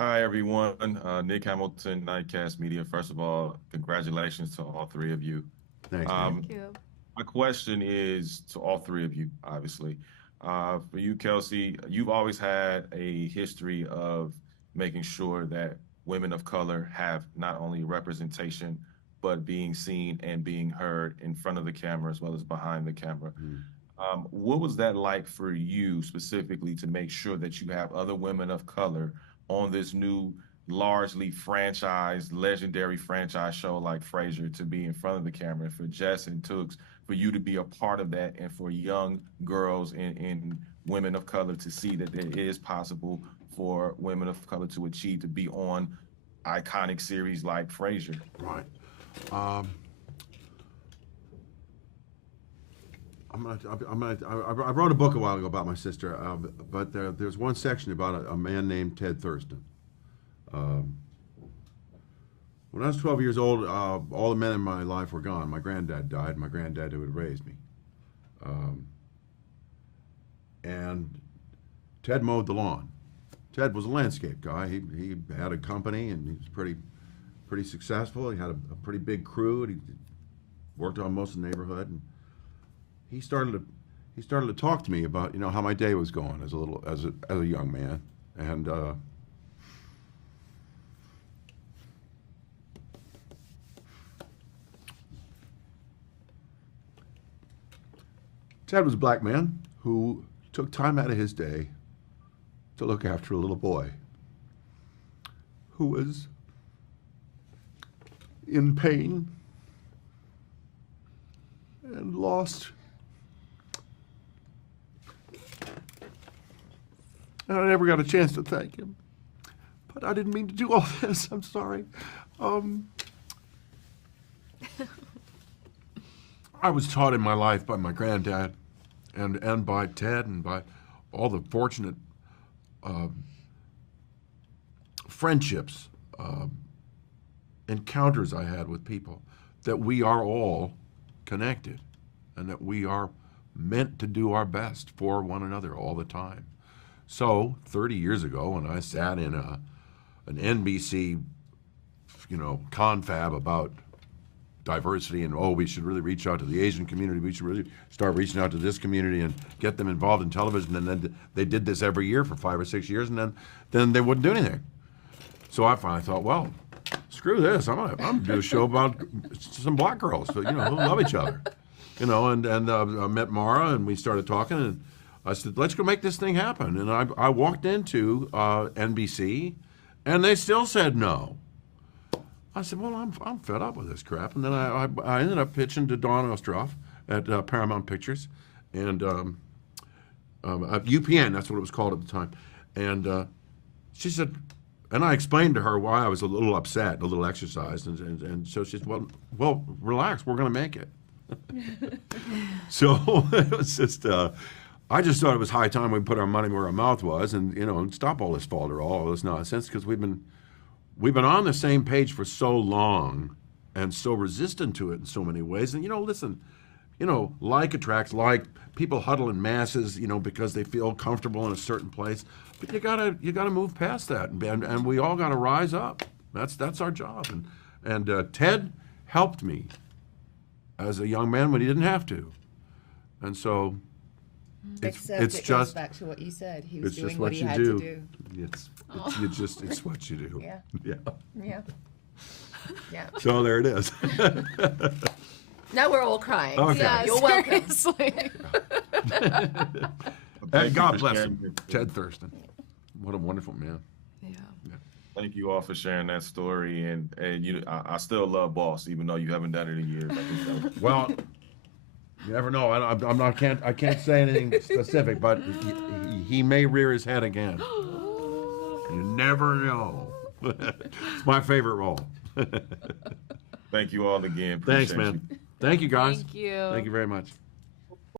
Hi, everyone. Nick Hamilton, Nightcast Media. First of all, congratulations to all three of you. Thanks, Nick. Um, Thank you. my question is to all three of you, obviously. For you, Kelsey, you've always had a history of making sure that women of color have not only representation, but being seen and being heard in front of the camera as well as behind the camera. Mm. What was that like for you specifically to make sure that you have other women of color on this new, largely franchised, legendary franchise show like Frasier to be in front of the camera, for Jess and Tooks, for you to be a part of that, and for young girls and women of color to see that it is possible for women of color to achieve to be on iconic series like Frasier? Right. Um, I wrote a book a while ago about my sister, but there's one section about a man named Ted Thurston. Um, when I was 12 years old, all the men in my life were gone. My granddad died, my granddad who had raised me. Um, and Ted mowed the lawn. Ted was a landscape guy. He had a company and he was pretty successful. He had a pretty big crew. And he worked on most of the neighborhood. And he started to talk to me about how my day was going as a young man. And Ted was a black man who took time out of his day to look after a little boy who was in pain and lost. And I never got a chance to thank him. But I didn't mean to do all this. I'm sorry. I was taught in my life by my granddad and by Ted and by all the fortunate friendships, encounters I had with people, that we are all connected and that we are meant to do our best for one another all the time. So 30 years ago, when I sat in an NBC, confab about diversity and we should really reach out to the Asian community, we should really start reaching out to this community and get them involved in television, and then they did this every year for 5 or 6 years, and then they wouldn't do anything. So I finally thought, well, screw this. I'm gonna do a show about some black girls, who love each other, And I met Mara, and we started talking, and I said, let's go make this thing happen. And I walked into NBC, and they still said no. I said, well, I'm fed up with this crap. And then I ended up pitching to Dawn Ostroff at Paramount Pictures, and UPN, that's what it was called at the time. And she said, and I explained to her why I was a little upset, a little exercised, and so she said, well, relax, we're going to make it. So it was just, I just thought it was high time we put our money where our mouth was, and stop all this falderall, all this nonsense, because we've been on the same page for so long, and so resistant to it in so many ways. And listen, like attracts like. People huddle in masses, because they feel comfortable in a certain place. But you gotta move past that, and we all gotta rise up. That's our job. And Ted helped me as a young man when he didn't have to, and so Except it's it just goes back to what you said. He was it's doing just what what he you had do. to do. It's what you do. Yeah. Yeah. Yeah. Yeah. So there it is. Now we're all crying. Okay. Yeah, you're welcome. Seriously. And Thank you God for bless sharing him, it. Ted Thurston. What a wonderful man. Yeah. Thank you all for sharing that story, and I still love Boss, even though you haven't done it in years. I think that was, Well, you never know. I can't say anything specific, but he may rear his head again. You never know. It's my favorite role. thank you all again. Thanks, Appreciate man. you. Thank you, guys. Thank you. Thank you very much.